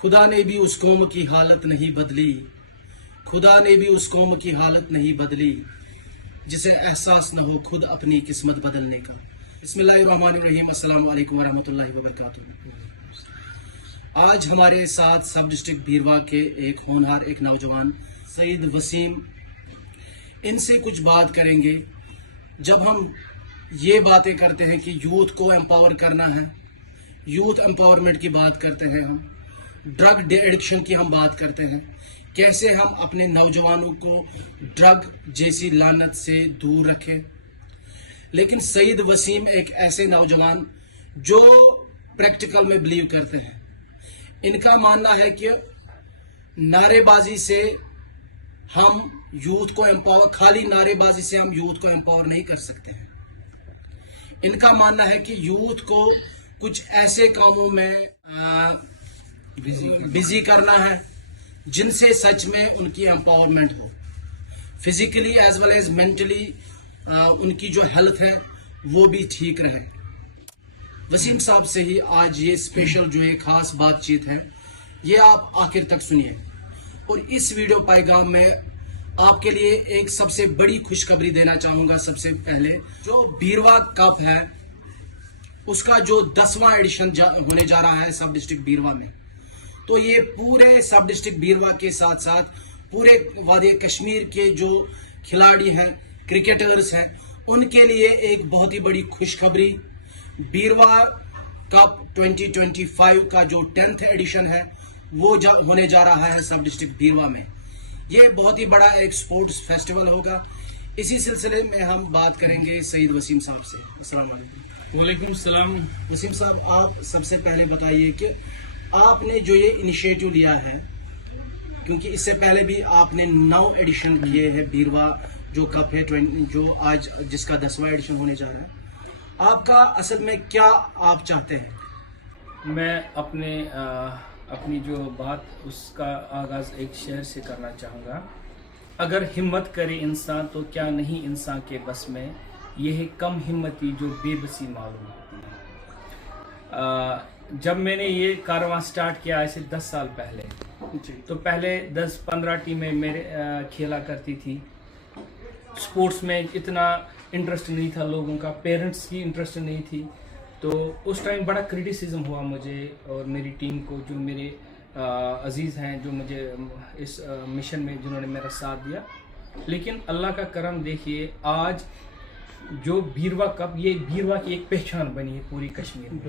खुदा ने भी उस कौम की हालत नहीं बदली, खुदा ने भी उस कौम की हालत नहीं बदली जिसे एहसास न हो खुद अपनी किस्मत बदलने का। बिस्मिल्लाहिर्रहमानिर्रहीम, अस्सलाम वालेकुम वरहमतुल्लाहि वबरकातुहू। आज हमारे साथ सब डिस्ट्रिक्ट बीरवा के एक होनहार एक नौजवान सईद वसीम, इनसे कुछ बात करेंगे। जब हम ये बातें करते हैं कि यूथ को एम्पावर करना है, यूथ एम्पावरमेंट की बात करते हैं, हम ड्रग एडिक्शन की हम बात करते हैं, कैसे हम अपने नौजवानों को ड्रग जैसी लानत से दूर रखें। लेकिन सईद वसीम एक ऐसे नौजवान जो प्रैक्टिकल में बिलीव करते हैं। इनका मानना है कि नारेबाजी से हम यूथ को एम्पावर, खाली नारेबाजी से हम यूथ को एम्पावर नहीं कर सकते हैं। इनका मानना है कि यूथ को कुछ ऐसे कामों में बिजी करना है जिनसे सच में उनकी एम्पावरमेंट हो, physically as well as mentally उनकी जो हेल्थ है वो भी ठीक रहे। वसीम साहब से ही आज ये स्पेशल जो है खास बातचीत है, ये आप आखिर तक सुनिए। और इस वीडियो पैगाम में आपके लिए एक सबसे बड़ी खुशखबरी देना चाहूंगा। सबसे पहले जो बीरवा कप है उसका जो 10वां एडिशन होने जा रहा है सब डिस्ट्रिक्ट बीरवा में, तो ये पूरे सब डिस्ट्रिक्ट बीरवा के साथ साथ पूरे वादी कश्मीर के जो खिलाड़ी हैं, क्रिकेटर्स हैं, उनके लिए एक बहुत ही बड़ी खुशखबरी। बीरवा कप 2025 का जो 10th एडिशन है वो होने जा रहा है सब डिस्ट्रिक्ट बीरवा में। ये बहुत ही बड़ा एक स्पोर्ट्स फेस्टिवल होगा। इसी सिलसिले में हम बात करेंगे सईद वसीम साहब से। अस्सलाम वालेकुम। वालेकुम सलाम। वसीम साहब, आप सबसे पहले बताइए कि आपने जो ये इनिशिएटिव लिया है, क्योंकि इससे पहले भी आपने 9 एडिशन किए हैं बीरवा जो कप है, जो आज जिसका 10वां एडिशन होने जा रहा है, आपका असल में क्या आप चाहते हैं? मैं अपनी जो बात उसका आगाज़ एक शेर से करना चाहूँगा। अगर हिम्मत करे इंसान तो क्या नहीं इंसान के बस में, यह है कम हिम्मती जो बेबसी मालूम होती है। जब मैंने ये कारवां स्टार्ट किया ऐसे 10 साल पहले, तो पहले 10-15 टीमें मेरे खेला करती थी। स्पोर्ट्स में इतना इंटरेस्ट नहीं था लोगों का, पेरेंट्स की इंटरेस्ट नहीं थी। तो उस टाइम बड़ा क्रिटिसिज्म हुआ मुझे और मेरी टीम को, जो मेरे अजीज़ हैं, जो मुझे इस मिशन में जिन्होंने मेरा साथ दिया। लेकिन अल्लाह का करम देखिए, आज जो बीरवा कप, ये बीरवा की एक पहचान बनी है पूरी कश्मीर में।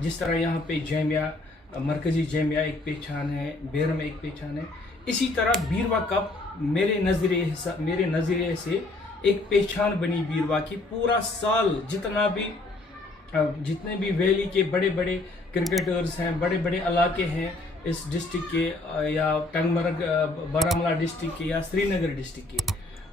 जिस तरह यहाँ पे जैमिया, मरकज़ी जैमिया एक पहचान है, बेर में एक पहचान है, इसी तरह बीरवा कप मेरे नज़रिए से एक पहचान बनी बीरवा की। पूरा साल जितने भी वैली के बड़े बड़े क्रिकेटर्स हैं, बड़े बड़े इलाके हैं इस डिस्ट्रिक्ट के, या टंगमर्ग बारामूला डिस्ट्रिक्ट के या श्रीनगर डिस्ट्रिक्ट के,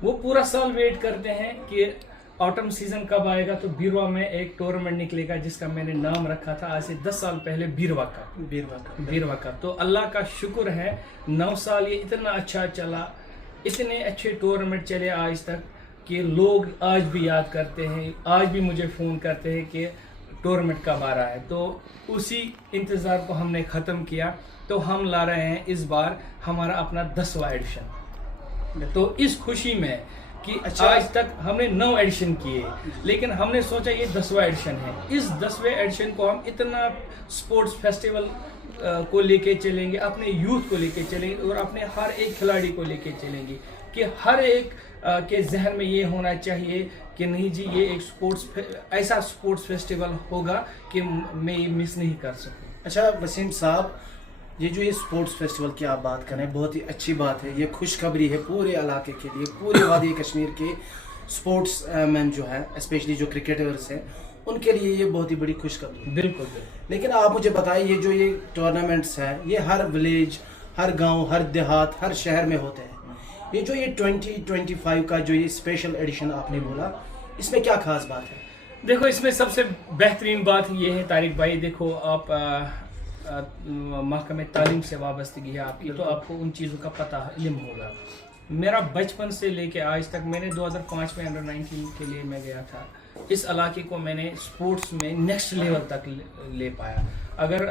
वो पूरा साल वेट करते हैं कि ऑटम सीजन कब आएगा तो बीरवा में एक टूर्नामेंट निकलेगा जिसका मैंने नाम रखा था आज से 10 साल पहले बीरवा कप। तो अल्लाह का शुक्र है 9 साल ये इतना अच्छा चला, इतने अच्छे टूर्नामेंट चले आज तक कि लोग आज भी याद करते हैं, आज भी मुझे फ़ोन करते हैं कि टूर्नामेंट कब आ रहा है। तो उसी इंतज़ार को हमने ख़त्म किया, तो हम ला रहे हैं इस बार हमारा अपना 10वां एडिशन। तो इस खुशी में कि आज तक हमने 9 एडिशन किए, लेकिन हमने सोचा ये 10वां एडिशन है। इस 10वें एडिशन को हम इतना स्पोर्ट्स फेस्टिवल को लेके चलेंगे, अपने यूथ को लेके चलेंगे और अपने हर एक खिलाड़ी को लेके चलेंगे कि हर एक के जहन में ये होना चाहिए कि नहीं जी, ये एक ऐसा स्पोर्ट्स फेस्टिवल होगा कि मैं ये मिस नहीं कर सकूँ। अच्छा वसीम साहब, ये स्पोर्ट्स फेस्टिवल की आप बात करें, बहुत ही अच्छी बात है। ये खुशखबरी है पूरे इलाके के लिए, पूरे वादी कश्मीर के स्पोर्ट्स मैन जो है, स्पेशली जो क्रिकेटर्स हैं, उनके लिए ये बहुत ही बड़ी खुशखबरी है। बिल्कुल। लेकिन आप मुझे बताइए, ये टूर्नामेंट्स हैं, ये हर विलेज, हर गांव, हर देहात, हर शहर में होते हैं। ये 2025 का जो ये स्पेशल एडिशन आपने बोला, इसमें क्या खास बात है? देखो, इसमें सबसे बेहतरीन बात ये है तारिक भाई, देखो आप महकमे तालीम से वाबस्तगी है आपकी, तो आपको उन चीज़ों का पता इल्म होगा। मेरा बचपन से लेके आज तक, मैंने 2005 में अंडर 19 के लिए मैं गया था, इस इलाके को मैंने स्पोर्ट्स में नेक्स्ट लेवल तक ले पाया। अगर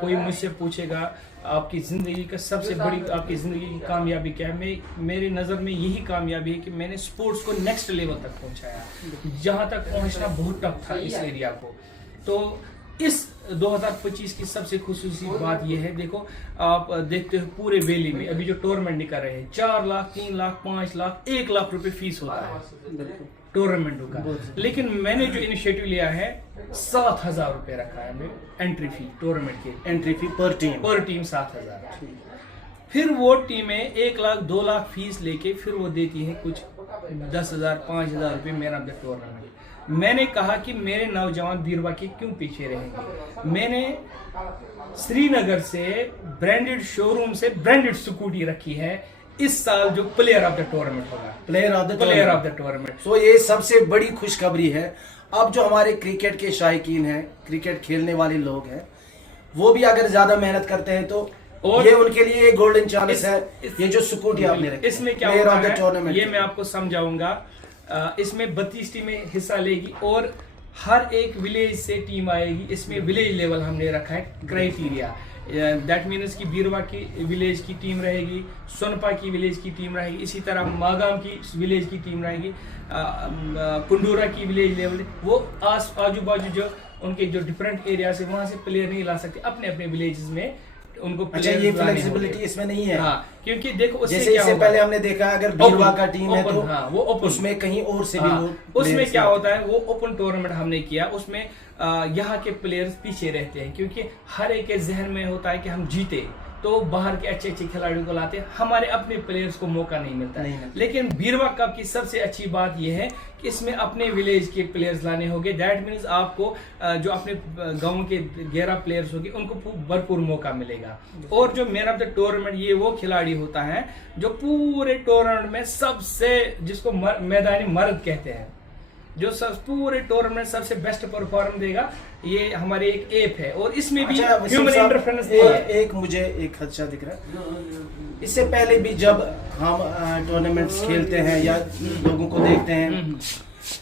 कोई मुझसे पूछेगा आपकी ज़िंदगी का सबसे बड़ी आपकी ज़िंदगी की कामयाबी क्या है, मेरी नज़र में यही कामयाबी है कि मैंने स्पोर्ट्स को नेक्स्ट लेवल तक पहुंचाया, जहां तक पहुंचना बहुत टफ था इस एरिया को। तो इस 2025 की सबसे खुशूसी बात यह है, देखो आप देखते हो पूरे वैली में अभी जो टूर्नामेंट निकल रहे हैं 4 लाख 3 लाख 5 लाख 1 लाख रुपए फीस होता है टूर्नामेंटों का, लेकिन मैंने जो इनिशिएटिव लिया है 7,000 रुपए रखा है मैं एंट्री फी, टूर्नामेंट की एंट्री फी पर टीम 7,000। फिर वो टीमें 1 लाख 2 लाख फीस लेके फिर वो देती है कुछ 10,000 5,000 रुपए मैन ऑफ द टूर्नामेंट। मैंने कहा कि मेरे नौजवान बीरवा के क्यों पीछे रहेंगे। मैंने श्रीनगर से ब्रांडेड शोरूम से ब्रांडेड स्कूटी रखी है इस साल जो प्लेयर ऑफ द टूर्नामेंट होगा, प्लेयर ऑफ द टूर्नामेंट। तो ये सबसे बड़ी खुशखबरी है। अब जो हमारे क्रिकेट के शायकीन हैं, क्रिकेट खेलने वाले लोग हैं, वो भी अगर ज्यादा मेहनत करते हैं तो और ये उनके लिए गोल्डन चांस है। ये जो स्कूटी आपने रखी, इसमें क्या होता है ये मैं आपको समझाऊंगा। इसमें 32 टीमें हिस्सा लेगी और हर एक विलेज से टीम आएगी। इसमें विलेज लेवल हमने रखा है क्राइटेरिया, दैट मीन्स कि बीरवा की विलेज की टीम रहेगी, सोनपा की विलेज की टीम रहेगी, इसी तरह मागाम की विलेज की टीम रहेगी, कुंडूरा की विलेज लेवल। वो आजू बाजू जो उनके जो डिफरेंट एरिया से वहां से प्लेयर नहीं ला सकते, अपने अपने विलेजेस में उनको प्लेयर। ये फ्लेक्सिबिलिटी इसमें नहीं है। हाँ, क्योंकि देखो उससे जैसे इससे पहले हमने देखा अगर बीरवा का टीम है तो हाँ, वो ओपन उसमें कहीं और से भी उसमें क्या होता है, वो ओपन टूर्नामेंट हमने किया, उसमें यहाँ के प्लेयर्स पीछे रहते हैं क्योंकि हर एक के जहन में होता है कि हम जीते तो बाहर के अच्छे अच्छे खिलाड़ियों को लाते हैं, हमारे अपने प्लेयर्स को मौका नहीं मिलता है। लेकिन बीरवा कप की सबसे अच्छी बात यह है कि इसमें अपने विलेज के प्लेयर्स लाने होंगे, दैट मीन्स आपको जो अपने गांव के 11 प्लेयर्स होंगे उनको भरपूर मौका मिलेगा। और जो मैन ऑफ द टूर्नामेंट ये वो खिलाड़ी होता है जो पूरे टूर्नामेंट में सबसे, जिसको मैदानी मर्द कहते हैं, जो पूरे टूर्नामेंट सबसे बेस्ट परफॉर्म देगा। ये हमारी एक ऐप है और इसमें भी ह्यूमन इंटरफेरेंस एक मुझे एक खदशा दिख रहा है। इससे पहले भी जब हम टूर्नामेंट्स खेलते हैं या लोगों को देखते हैं,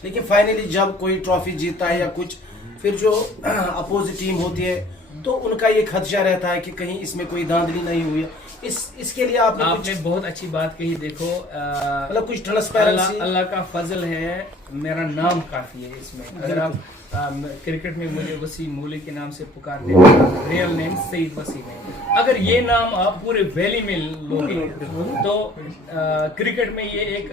लेकिन फाइनली जब कोई ट्रॉफी जीतता है या कुछ, फिर जो अपोजिट टीम होती है तो उनका ये खदशा रहता है कि कहीं इसमें कोई धांधली नहीं हुई है। इसके लिए आपने बहुत अच्छी बात कही। देखो मतलब कुछ ट्रांसपेरेंसी, अल्लाह का फजल है, मेरा नाम काफी है इसमें। अगर आप क्रिकेट में मुझे वसीम मौली के नाम से पुकारते हैं, रियल नेम सईद वसीम है। अगर ये नाम आप पूरे वैली में लोगे तो क्रिकेट में ये एक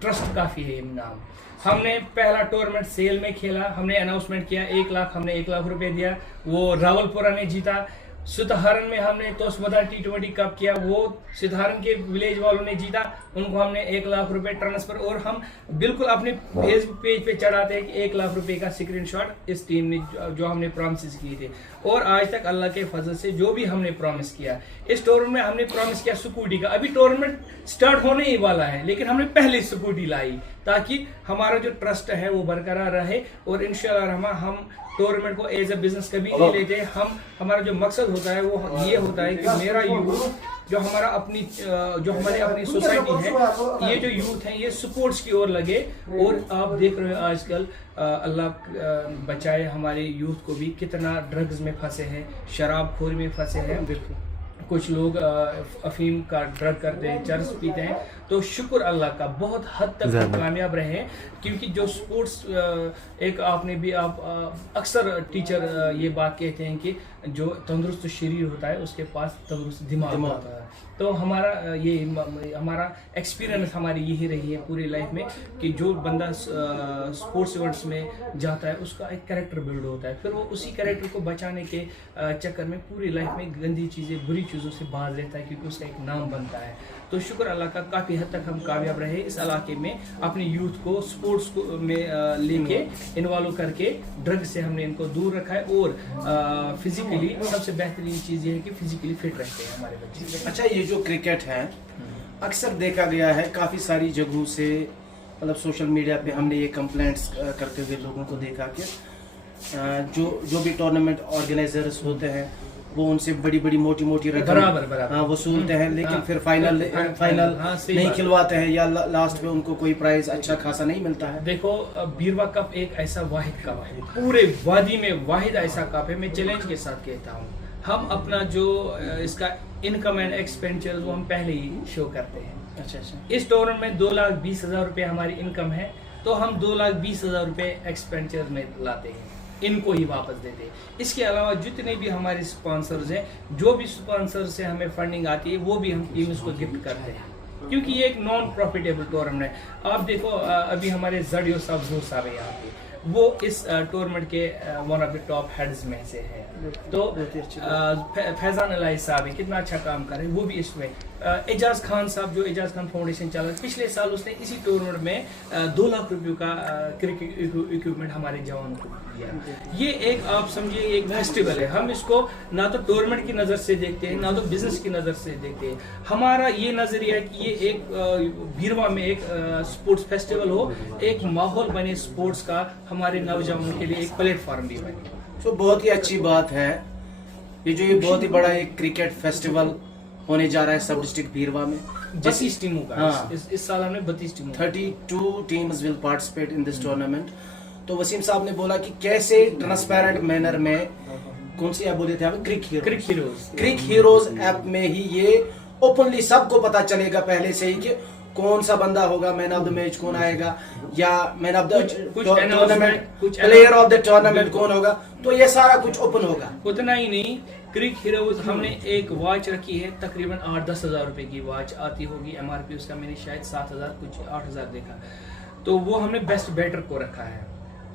ट्रस्ट काफी है नाम। हमने पहला टूर्नामेंट सेल में खेला, हमने अनाउंसमेंट किया 1 लाख, हमने 1 लाख रुपए दिया, वो रावलपुरा ने जीता। सुधारन में हमने तोसमदा T20 कप किया, वो सुधारन के विलेज वालों ने जीता, उनको हमने 1 लाख रुपए ट्रांसफर। और हम बिल्कुल अपने फेसबुक पेज पे चढ़ाते हैं कि 1 लाख रुपए का स्क्रीनशॉट इस टीम ने जो हमने प्रॉमिस किए थे। और आज तक अल्लाह के फजल से जो भी हमने प्रॉमिस किया, इस टूर्नामेंट में हमने प्रॉमिस किया स्कूटी का। अभी टूर्नामेंट स्टार्ट होने ही वाला है, लेकिन हमने पहले स्कूटी लाई ताकि हमारा जो ट्रस्ट है वो बरकरार रहे। और इंशाअल्लाह हम टूर्नामेंट को एज ए बिजनेस कभी नहीं लेते। हमारा जो मकसद होता है वो ये होता है कि मेरा यूथ जो हमारी अपनी सोसाइटी है, ये जो यूथ है ये स्पोर्ट्स की ओर लगे। और आप देख रहे हो आजकल अल्लाह बचाए हमारे यूथ को भी कितना ड्रग्स में फंसे हैं, शराबखोरी में फंसे हैं। बिल्कुल कुछ लोग अफीम का ड्रग करते हैं, चरस पीते हैं। तो शुक्र अल्लाह का बहुत हद तक कामयाब रहे, क्योंकि जो स्पोर्ट्स एक आपने भी अक्सर टीचर ये बात कहते हैं कि जो तंदुरुस्त शरीर होता है उसके पास तंदुरुस्त दिमाग होता है। तो हमारा एक्सपीरियंस हमारी यही रही है पूरी लाइफ में कि जो बंदा स्पोर्ट्स इवेंट्स में जाता है उसका एक कैरेक्टर बिल्ड होता है, फिर वो उसी कैरेक्टर को बचाने के चक्कर में पूरी लाइफ में गंदी चीज़ें बुरी चीज़ों से बाज रहता है, क्योंकि उसका एक नाम बनता है। तो शुक्र अल्लाह का काफ़ी हद तक हम कामयाब रहे इस इलाके में, अपने यूथ को स्पोर्ट्स में लेके इन्वॉल्व करके ड्रग से हमने इनको दूर रखा है। और फिजिकली सबसे बेहतरीन चीज़ ये है कि फिजिकली फिट रहते हैं हमारे बच्चे। अच्छा, ये जो क्रिकेट है अक्सर देखा गया है काफ़ी सारी जगहों से, मतलब सोशल मीडिया पे हमने ये कंप्लेंट्स करते हुए लोगों को देखा कि जो भी टूर्नामेंट ऑर्गेनाइजर्स होते हैं वो उनसे बड़ी बड़ी मोटी मोटी रकम बराबर वसूलते हैं, लेकिन फिर फाइनल सही नहीं बात। खिलवाते हैं, या लास्ट में उनको कोई प्राइज अच्छा खासा नहीं मिलता है। देखो बीरवा कप एक ऐसा वाहिद कप है, पूरे वादी में वाहिद ऐसा कप है। मैं चैलेंज के साथ कहता हूँ, हम अपना जो इसका इनकम एंड एक्सपेंडिचर वो हम पहले ही शो करते हैं। अच्छा अच्छा। इस टूर्नामेंट में 2,20,000 रुपये हमारी इनकम है, तो हम 2,20,000 रुपये एक्सपेंडिचर में लाते हैं, इनको ही वापस देते हैं। इसके अलावा जितने भी हमारे स्पॉन्सर्स हैं, जो भी स्पॉन्सर से हमें फंडिंग आती है, वो भी हम टीम्स को गिफ्ट करते हैं, क्योंकि ये एक नॉन प्रॉफिटेबल टूर्नामेंट है। आप देखो अभी हमारे जडियो साहब जूर साहब है यहाँ पे, वो इस टूर्नामेंट के one of the top heads में से है। तो फैजान अलाई साहब है, कितना अच्छा काम कर रहे हैं, वो भी इसमें। एजाज खान साहब, जो एजाज खान फाउंडेशन चला, पिछले साल उसने इसी टूर्नामेंट में 2 लाख रुपयों का क्रिकेट इक्विपमेंट हमारे जवानों को दिया। ये एक आप समझिए एक फेस्टिवल है। हम इसको ना तो टूर्नामेंट की नज़र से देखते हैं, ना तो बिजनेस की नज़र से देखते हैं। हमारा ये नज़रिया है कि ये एक बीरवा में एक स्पोर्ट्स फेस्टिवल हो, एक माहौल बने स्पोर्ट्स का, हमारे नौजवानों के लिए एक प्लेटफॉर्म भी बने। तो बहुत ही अच्छी बात है ये बहुत ही बड़ा एक क्रिकेट फेस्टिवल होने जा रहा है सब डिस्ट्रिक्ट बीरवा में। 32 टीमों का। हाँ। इस साल हमने 32 टीमों 32 teams will participate in this tournament. तो वसीम साहब ने बोला कि कैसे ट्रांसपेरेंट मैनर में, कौन सी ऐप बोले थे आप? क्रिक हीरोज ऐप में ही ये ओपनली सबको पता चलेगा पहले से ही कि कौन सा बंदा होगा मैन ऑफ द मैच, कौन आएगा, या man of the tournament, player of the tournament कौन होगा। तो ये सारा कुछ ओपन होगा। उतना ही नहीं, क्रिक हीरोज हमने एक वॉच रखी है, तकरीबन 8-10 हज़ार रुपए की वॉच आती होगी। MRP उसका मैंने शायद 7,000 कुछ 8,000 देखा। तो वो हमने बेस्ट बैटर को रखा है।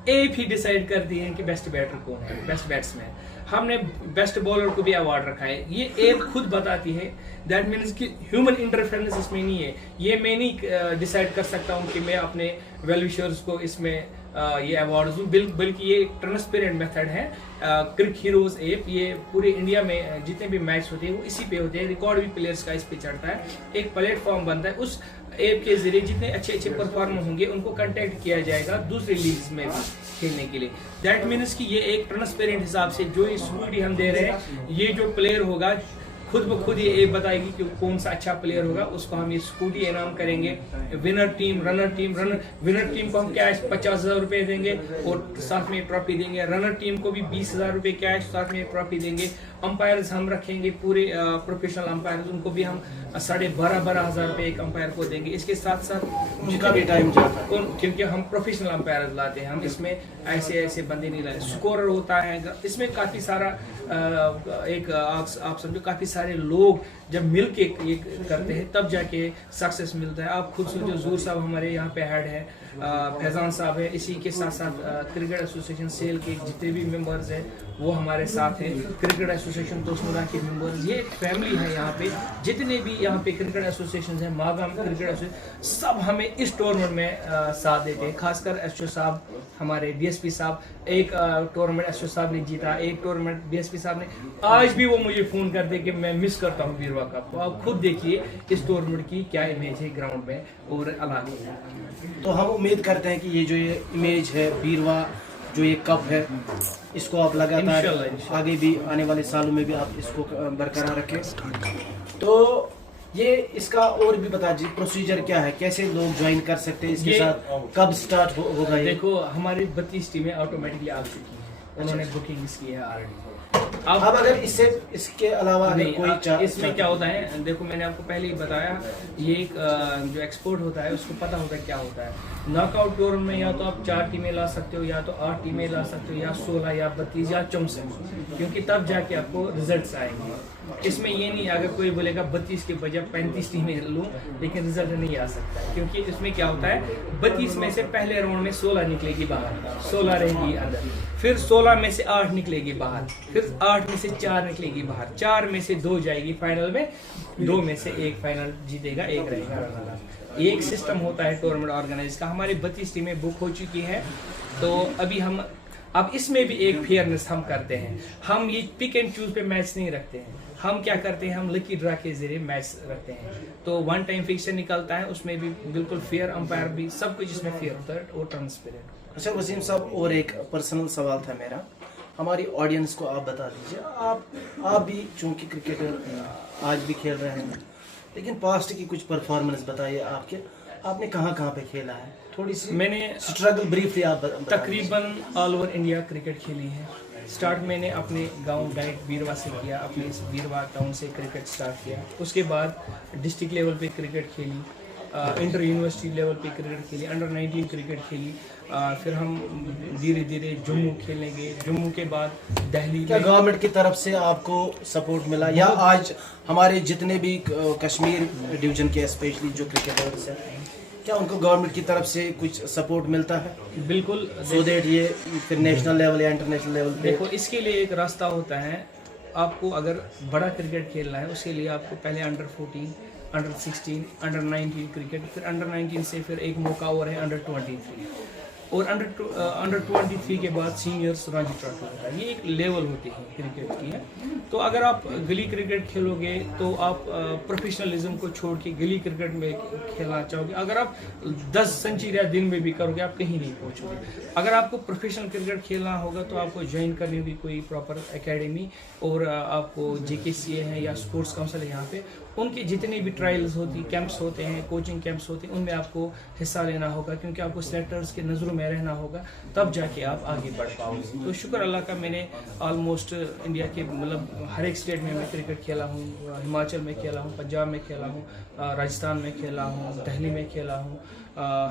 एप ही डिसाइड कर दिए हैं कि बेस्ट बैटर कौन है, बेस्ट बैट्समैन। हमने बेस्ट बॉलर को भी अवार्ड रखा है। ये एप खुद बताती है, दैट मीन्स कि ह्यूमन इंटरफेरेंस इसमें नहीं है। ये मैं नहीं डिसाइड कर सकता हूँ कि मैं अपने वेलविशर्स को इसमें ये अवार्ड दूँ, बल्कि ये ट्रांसपेरेंट मेथड है। क्रिक हीरोज ऐप ये पूरे इंडिया में जितने भी मैच होते हैं वो इसी पे होते हैं। रिकॉर्ड भी प्लेयर्स का इस पे चढ़ता है, एक प्लेटफॉर्म बनता है। उस ऐप के जरिए जितने अच्छे अच्छे परफॉर्मर होंगे उनको कांटेक्ट किया जाएगा दूसरे लीग्स में भी खेलने के लिए। दैट मीन्स कि ये एक ट्रांसपेरेंट हिसाब से जो ये स्कूटी हम दे रहे हैं, ये जो प्लेयर होगा खुद ब खुद ये ऐप बताएगी कि कौन सा अच्छा प्लेयर होगा, उसको हम ये स्कूटी इनाम करेंगे। विनर टीम, रनर टीम को हम कैश 50,000 रुपए देंगे और साथ में ट्रॉफी देंगे। रनर टीम को भी 20,000 रुपए कैश, साथ में ट्रॉफी देंगे। अंपायर्स हम रखेंगे पूरे प्रोफेशनल अंपायर्स, उनको भी हम 12,500 रुपए एक अंपायर को देंगे। इसके साथ साथ उनका भी टाइम जाता है, क्योंकि हम प्रोफेशनल अंपायर लाते हैं, हम इसमें ऐसे ऐसे बंदे नहीं लाते। स्कोरर होता है इसमें, काफी सारा एक आप समझो काफी सारे लोग जब मिल के ये करते हैं तब जाके सक्सेस मिलता है। आप खुद सोचो, जूर साहब हमारे यहाँ पे हेड है, फैजान साहब है, इसी के साथ साथ क्रिकेट एसोसिएशन सेल के जितने भी मेंबर्स हैं वो हमारे साथ हैं। क्रिकेट एसोसिएशन तोसमुदा के मेंबर्स, ये एक फैमिली है यहाँ पे। जितने भी यहाँ पे क्रिकेट एसोसिएशन हैं, मागाम क्रिकेट एसोसिएशन, सब हमें इस टूर्नामेंट में साथ देते हैं। खासकर एसओ साहब, हमारे डीएसपी साहब, एक टूर्नामेंट एसओ साहब ने जीता, एक टूर्नामेंट डीएसपी साहब ने। आज भी वो मुझे फोन करते कि मैं मिस करता हूँ बीरवा कप। तो आप खुद देखिए इस टूर्नामेंट की क्या इमेज है ग्राउंड में और अलग है। तो हम उम्मीद करते हैं कि ये जो ये इमेज है बीरवा, जो ये कप है, इसको आप लगातार इंशाल्लाह आगे भी आने वाले सालों में भी आप इसको बरकरार रखें। तो ये इसका और भी बता दीजिए प्रोसीजर क्या है, कैसे लोग ज्वाइन कर सकते हैं इसके साथ, कब स्टार्ट होगा ये? देखो हमारी 32 टीमें ऑटोमेटिकली आ चुकी हैं, उन्होंने बुकिंग की है ऑलरेडी। अब अगर इसके अलावा अगर कोई इसमें क्या होता है, देखो मैंने आपको पहले ही बताया, ये एक जो एक्सपोर्ट होता है उसको पता होता है क्या होता है। नॉकआउट टूर में या तो आप 4 टीमें ला सकते हो, या तो 8 टीमें ला सकते हो, या 16 या 32 या 64, क्योंकि तब जाके आपको रिजल्ट्स आएंगे। इसमें ये नहीं अगर कोई बोलेगा 32 के बजाय 35 टीमें लूँ, लेकिन रिजल्ट नहीं आ सकता, क्योंकि इसमें क्या होता है 32 में से पहले राउंड में 16 निकलेगी बाहर, 16 रहेगी अंदर, फिर 16 में से 8 निकलेगी बाहर, फिर 8 में से 4 निकलेगी बाहर, 4 में से 2 जाएगी फाइनल में, 2 में से 1 फाइनल जीतेगा, 1 रहेगा। ये एक सिस्टम होता है टूर्नामेंट ऑर्गेनाइज का। हमारी 32 टीमें बुक हो चुकी है। तो अभी हम अब इसमें भी एक फेयरनेस हम करते हैं। हम ये पिक एंड चूज पे मैच नहीं रखते हैं। हम क्या करते हैं, हम लकी ड्रा के जरिए मैच रखते हैं। तो 1 टाइम फिक्सर निकलता है, उसमें भी बिल्कुल फेयर, अंपायर भी, सब कुछ इसमें फेयर होता है और ट्रांसपेरेंट। अच्छा वसीम साहब, और एक पर्सनल सवाल था मेरा। हमारी ऑडियंस को आप बता दीजिए, आप भी चूंकि क्रिकेटर आज भी खेल रहे हैं, लेकिन पास्ट की कुछ परफॉर्मेंस बताइए आपने कहाँ कहाँ पे खेला है, थोड़ी सी मैंने स्ट्रगल ब्रीफली आप बता तकरीबन ऑल ओवर इंडिया क्रिकेट खेली है। स्टार्ट मैंने अपने गांव डाइट बीरवा से किया, अपने इस बीरवा टाउन से क्रिकेट स्टार्ट किया। उसके बाद डिस्ट्रिक्ट लेवल पे क्रिकेट खेली, इंटर यूनिवर्सिटी लेवल पे क्रिकेट खेली, अंडर 19 क्रिकेट खेली। फिर हम धीरे धीरे जम्मू खेलने गए। जम्मू के बाद दिल्ली क्या गवर्नमेंट की तरफ से आपको सपोर्ट मिला, या आज हमारे जितने भी कश्मीर डिवीजन के स्पेशली जो क्रिकेटर्स हैं, क्या उनको गवर्नमेंट की तरफ से कुछ सपोर्ट मिलता है? बिल्कुल, सो दैट ये फिर नेशनल लेवल या इंटरनेशनल लेवल पे? देखो, इसके लिए एक रास्ता होता है। आपको अगर बड़ा क्रिकेट खेलना है, उसके लिए आपको पहले अंडर 14, अंडर 16, अंडर 19 क्रिकेट, फिर अंडर 19 से फिर एक मौका और है अंडर 23, और अंडर 23 के बाद सीनियर्स रणजी ट्रॉफी होता है। ये एक लेवल होती है क्रिकेट की है। तो अगर आप गली क्रिकेट खेलोगे तो आप प्रोफेशनलिज्म को छोड़ के गली क्रिकेट में खेलना चाहोगे। अगर आप 10 सेंचुरियाँ दिन में भी करोगे, आप कहीं नहीं पहुंचोगे। अगर आपको प्रोफेशनल क्रिकेट खेलना होगा तो आपको ज्वाइन करनी होगी कोई प्रॉपर एकेडमी, और आपको JKCA है या स्पोर्ट्स काउंसिल है, यहाँ पे उनके जितने भी ट्रायल्स होती, कैंप्स होते हैं, कोचिंग कैंप्स होते हैं, उनमें आपको हिस्सा लेना होगा, क्योंकि आपको सेलेक्टर्स के नज़रों में रहना होगा, तब जाके आप आगे बढ़ पाओगे। तो शुक्र अल्लाह का, मैंने ऑलमोस्ट इंडिया के मतलब हर एक स्टेट में मैं क्रिकेट खेला हूँ। हिमाचल में खेला हूँ, पंजाब में खेला हूँ, राजस्थान में खेला हूँ, दिल्ली में खेला हूँ,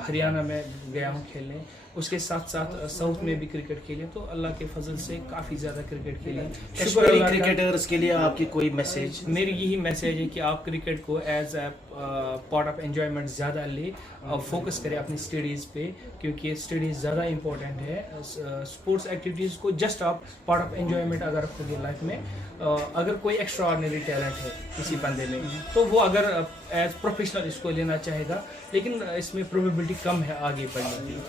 हरियाणा में गया हूँ खेलने। उसके साथ साथ साउथ में भी क्रिकेट खेले। तो अल्लाह के फजल से काफ़ी ज़्यादा क्रिकेट खेले। कश्मीरी क्रिकेटर्स के लिए आपकी कोई मैसेज? मेरी यही मैसेज है कि आप क्रिकेट को as a part of enjoyment ज़्यादा ले, फोकस करें अपनी स्टडीज़ पे, क्योंकि स्टडीज़ ज़्यादा इंपॉर्टेंट है। स्पोर्ट्स एक्टिविटीज़ को जस्ट आप पार्ट ऑफ एंजॉयमेंट अगर रखोगे लाइफ में, अगर कोई एक्स्ट्रा ऑर्डिनरी टैलेंट है किसी बंदे में, तो वो अगर एज प्रोफेशनल इसको लेना चाहेगा, लेकिन इसमें प्रोबेबिलिटी कम है आगे बढ़ने की।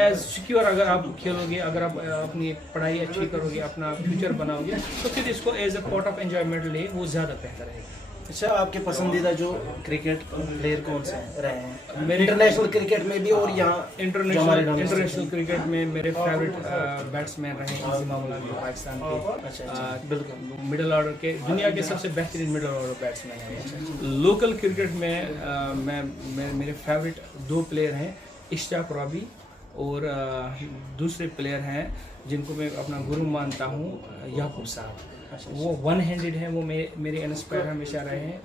एज सिक्योर अगर आप खेलोगे, अगर आप अपनी पढ़ाई अच्छी करोगे, अपना फ्यूचर बनाओगे, तो फिर इसको as a part of enjoyment ले, वो ज़्यादा बेहतर है। अच्छा, आपके पसंदीदा जो क्रिकेट प्लेयर कौन से रहे हैं? मेरे इंटरनेशनल क्रिकेट में भी और यहाँ इंटरनेशनल क्रिकेट में मेरे फेवरेट बैट्समैन रहे इंजमाम उल हक, जो पाकिस्तान के अच्छा, बिल्कुल मिडल ऑर्डर के दुनिया के सबसे बेहतरीन मिडल ऑर्डर बैट्समैन हैं। लोकल क्रिकेट में मैं मेरे फेवरेट 2 प्लेयर हैं, इश्तियाक रॉबी और दूसरे प्लेयर हैं जिनको मैं अपना गुरु मानता हूँ, याकूब साहब। वो वन हैंडेड हैं, वो मेरे इंस्पायर हमेशा रहे हैं।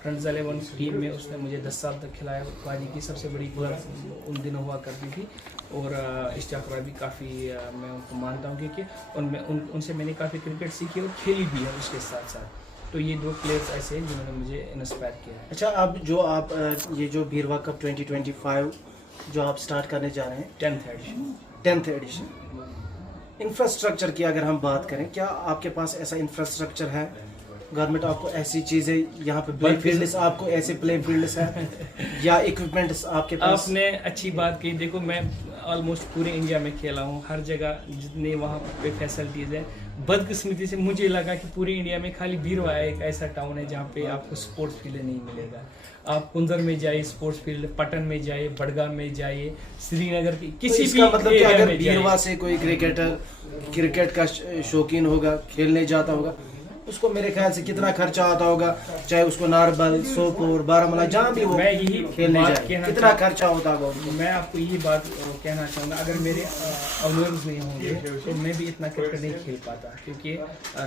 फ्रेंड्स 11 टीम में उसने मुझे 10 साल तक खिलाया। पाजी की सबसे बड़ी क्लब उन दिनों हुआ करती थी, और इश्तियाक रॉबी काफ़ी मैं उनको मानता हूँ, क्योंकि उनसे मैंने काफ़ी क्रिकेट सीखी और खेली भी है उसके साथ साथ। तो ये 2 प्लेयर्स ऐसे हैं जिन्होंने मुझे इंस्पायर किया है। अच्छा, अब जो आप ये जो बीरवा कप 2025 जो आप स्टार्ट करने जा रहे हैं, 10th एडिशन, इंफ्रास्ट्रक्चर की अगर हम बात करें, क्या आपके पास ऐसा इंफ्रास्ट्रक्चर है? गवर्नमेंट आपको ऐसी चीज़ें यहाँ पे प्ले फील्ड्स, आपको ऐसे प्ले फील्ड्स है या इक्विपमेंट्स आपके पास? आपने अच्छी बात की। देखो, मैं ऑलमोस्ट पूरे इंडिया में खेला हूँ, हर जगह जितने वहाँ पे फैसिलिटीज़ है। बदकिस्मती से मुझे लगा कि पूरी इंडिया में खाली बीरवा एक ऐसा टाउन है जहाँ पे आपको स्पोर्ट्स फील्ड नहीं मिलेगा। आप कुंदर में जाइए स्पोर्ट्स फील्ड, पटन में जाइए, बडगाम में जाइए, श्रीनगर की किसी भी मतलब कि अगर बीरवा से कोई क्रिकेटर क्रिकेट का शौकीन होगा, खेलने जाता होगा, उसको मेरे ख्याल से कितना खर्चा आता होगा, चाहे उसको नारबल, सोपोर, बारामूला, जहाँ भी वो खेलने जाए, कितना खर्चा होता होगा? मैं आपको यही बात कहना चाहूँगा, अगर मेरे अवेयर्स नहीं होंगे तो मैं भी इतना क्रिकेट नहीं खेल पाता, क्योंकि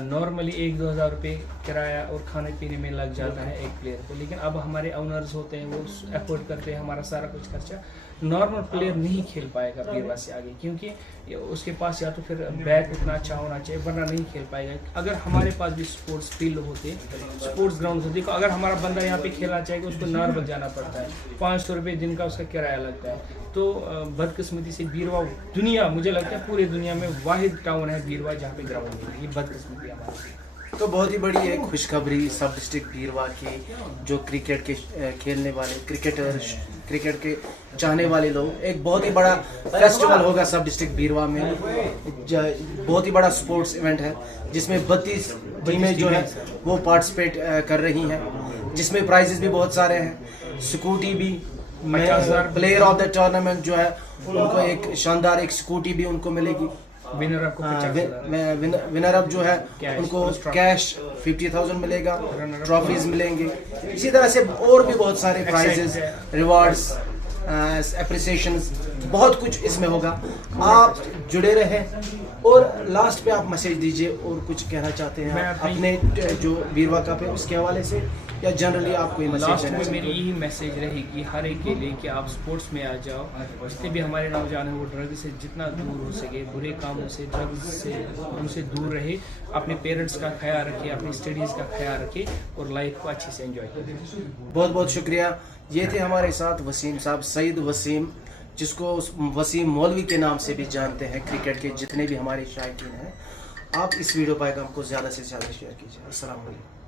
नॉर्मली 1-2 हज़ार रुपये किराया और खाने पीने में लग जाता है एक प्लेयर को। लेकिन अब हमारे ओनर्स होते हैं, वो एफोर्ड करते हैं हमारा सारा कुछ खर्चा। नॉर्मल प्लेयर नहीं खेल पाएगा बीरवा से आगे, क्योंकि उसके पास या तो फिर बैक उतना अच्छा होना चाहिए, वरना नहीं खेल पाएगा। अगर हमारे पास भी स्पोर्ट्स फील्ड होते, स्पोर्ट्स ग्राउंड होते, अगर हमारा बंदा यहाँ पे खेलना चाहेगा, उसको नारबल जाना पड़ता है, 500 रुपये दिन का उसका किराया लगता है। तो बदकिस्मती से बीरवा दुनिया, मुझे लगता है पूरी दुनिया में वाहिद टाउन है बीरवा जहाँ पे ग्राउंड है। ये बदकिस्मती हमारी। तो बहुत ही बड़ी एक खुशखबरी सब डिस्ट्रिक्ट बीरवा की, जो क्रिकेट के खेलने वाले क्रिकेटर, क्रिकेट के चाहने वाले लोग, एक बहुत ही बड़ा फेस्टिवल होगा सब डिस्ट्रिक्ट बीरवा में। बहुत ही बड़ा स्पोर्ट्स इवेंट है, जिसमें 32 टीमें जो है वो पार्टिसिपेट कर रही हैं, जिसमें प्राइजेस भी बहुत सारे हैं। स्कूटी भी, प्लेयर ऑफ द टूर्नामेंट जो है उनको एक शानदार एक स्कूटी भी उनको मिलेगी। विनर आपको 50,000 विनर अप जो है कैश, उनको उस ट्रॉफी। कैश 50,000 मिलेगा, Runner up ट्रॉफीज मिलेंगे। इसी तरह से और भी बहुत सारे प्राइजेस, रिवार्ड्स, एप्रिसिएशंस, बहुत कुछ इसमें होगा। आप जुड़े रहे। और लास्ट पे आप मैसेज दीजिए और कुछ कहना चाहते हैं मैं आप अपनी- अपने जो वीरवा कप है उसके हवाले से, या जनरली आप कोई मैसेज लास्ट देना में चाहते मेरी हैं? यही मैसेज रहेगी हर एक के लिए कि आप स्पोर्ट्स में आ जाओ। जितने भी हमारे नौजवान हैं वो ड्रग्स से जितना दूर हो सके, बुरे कामों से, ड्रग्स से उनसे दूर रहे, अपने पेरेंट्स का ख्याल रखे, अपनी स्टडीज़ का ख्याल रखे और लाइफ को अच्छे से एंजॉय करें। बहुत बहुत शुक्रिया। ये थे हमारे साथ वसीम साहब, सईद वसीम, जिसको वसीम मौलवी के नाम से भी जानते हैं क्रिकेट के जितने भी हमारे शायकीन हैं। आप इस वीडियो पैगाम को ज़्यादा से ज़्यादा शेयर कीजिए। अस्सलाम वालेकुम।